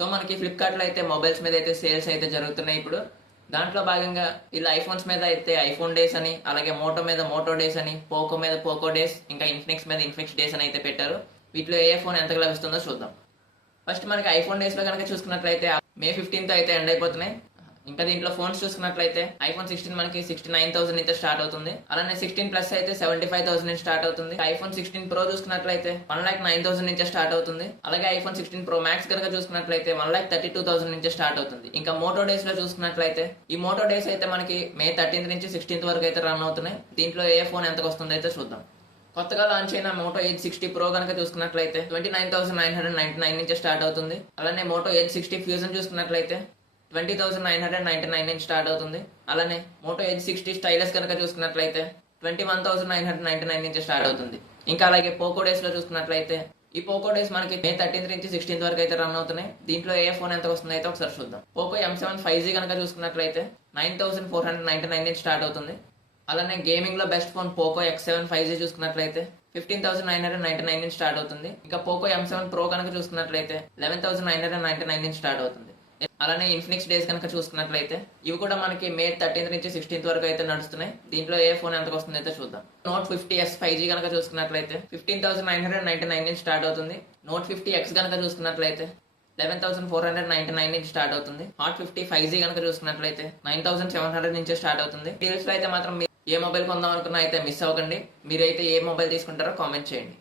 So మనకి ఫ్లిప్కార్ట్లో అయితే మొబైల్స్ మీద అయితే సేల్స్ అయితే జరుగుతున్నాయి ఇప్పుడు. దాంట్లో భాగంగా వీళ్ళు ఐఫోన్స్ మీద అయితే ఐఫోన్ డేస్ అని, అలాగే మోటో మీద మోటో డేస్ అని, పోకో మీద పోకో డేస్, ఇంకా ఇన్ఫినిక్స్ మీద ఇన్ఫినిక్స్ డేస్ అని అయితే పెట్టారు. వీటిలో ఏ ఫోన్ ఎంతకు లభిస్తుందో చూద్దాం. ఫస్ట్ మనకి ఐఫోన్ డేస్ లో కనుక చూసుకున్నట్లయితే మే 15th అయితే ఎండ్ అయిపోతున్నాయి. ఇంకా దీంట్లో ఫోన్స్ చూసుకున్నట్లయితే ఐఫోన్ 16 మనకి 69,000 నుంచి స్టార్ట్ అవుతుంది. అలానే 16 ప్లస్ అయితే 75,000 నుంచి స్టార్ట్ అవుతుంది. ఐఫోన్ 16 Pro చూసుకున్నట్లయితే 1,09,000 నుంచి స్టార్ట్ అవుతుంది. అలాగే ఐఫోన్ 16 Pro Max కనుక చూసుకున్నట్లయితే 1,32,000 నుంచి స్టార్ట్ అవుతుంది. ఇంకా మోటో డేస్ లో చూసుకున్నట్లయితే ఈ మోటో డేస్ అయితే మనకి మే 13th నుంచి 16th వరకు అయితే రన్ అవుతున్నాయి. దీంట్లో ఏ ఫోన్ ఎంతకు వస్తుందో అయితే చూద్దాం. కొత్తగా లాంచ్ అయిన మోటో ఎయిట్ 60 Pro కనుక చూసుకున్నట్లయితే 29,999 నుంచి స్టార్ట్ అవుతుంది. అలానే మోటో ఎయిట్ 60 ఫ్యూజన్ చూసుకున్నట్లయితే 20,999 నుంచి స్టార్ట్ అవుతుంది. అలానే మోటో ఎయిట్ 60 స్టైలస్ కనుక చూసుకున్నట్లయితే 21,999 నుంచి స్టార్ట్ అవుతుంది. ఇంకా అలాగే పోకో డేస్ లో చూసుకున్నట్లయితే ఈ పోకో డేస్ మనకి మే 13th నుంచి 16th వరకు అయితే రన్ అవుతున్నాయి. దీంట్లో ఏ ఫోన్ ఎంత వస్తుందో అయితే ఒకసారి చూద్దాం. పోకో M7 5G కనుక చూసుకున్నట్లయితే 9,499 నుంచి స్టార్ట్ అవుతుంది. అలానే గేమింగ్ లో best phone Poco X7 5G చూసుకున్నట్లయితే 15,999 నుంచి స్టార్ట్ అవుతుంది. ఇంకా పోకో M7 Pro కనుక చూసుకున్నట్లయితే 11,999 నుంచి స్టార్ట్ అవుతుంది. అలానే ఇన్ఫినిక్స్ డేస్ కనుక చూసుకున్నట్లయితే ఇవి కూడా మనకి మే 13th నుంచి 16th వరకు అయితే నడుస్తున్నాయి. దీంట్లో ఏ ఫోన్ ఎంతకు వస్తుందో అయితే చూద్దాం. నోట్ 50s 5G కనుక చూసుకున్నట్లయితే 15,999 నుంచి స్టార్ట్ అవుతుంది. నోట్ 50X కనుక చూసుకున్నట్లయితే 11,499 నుంచి స్టార్ట్ అవుతుంది. హాట్ 50 5G కనుక చూసుకున్నట్లయితే 9,700 నుంచి స్టార్ట్ అవుతుంది. డీల్స్ లో అయితే మాత్రం ఏ మొబైల్ కొందాం అనుకున్నా అయితే మిస్ అవ్వకండి. మీరైతే ఏ మొబైల్ తీసుకుంటారో కామెంట్ చేయండి.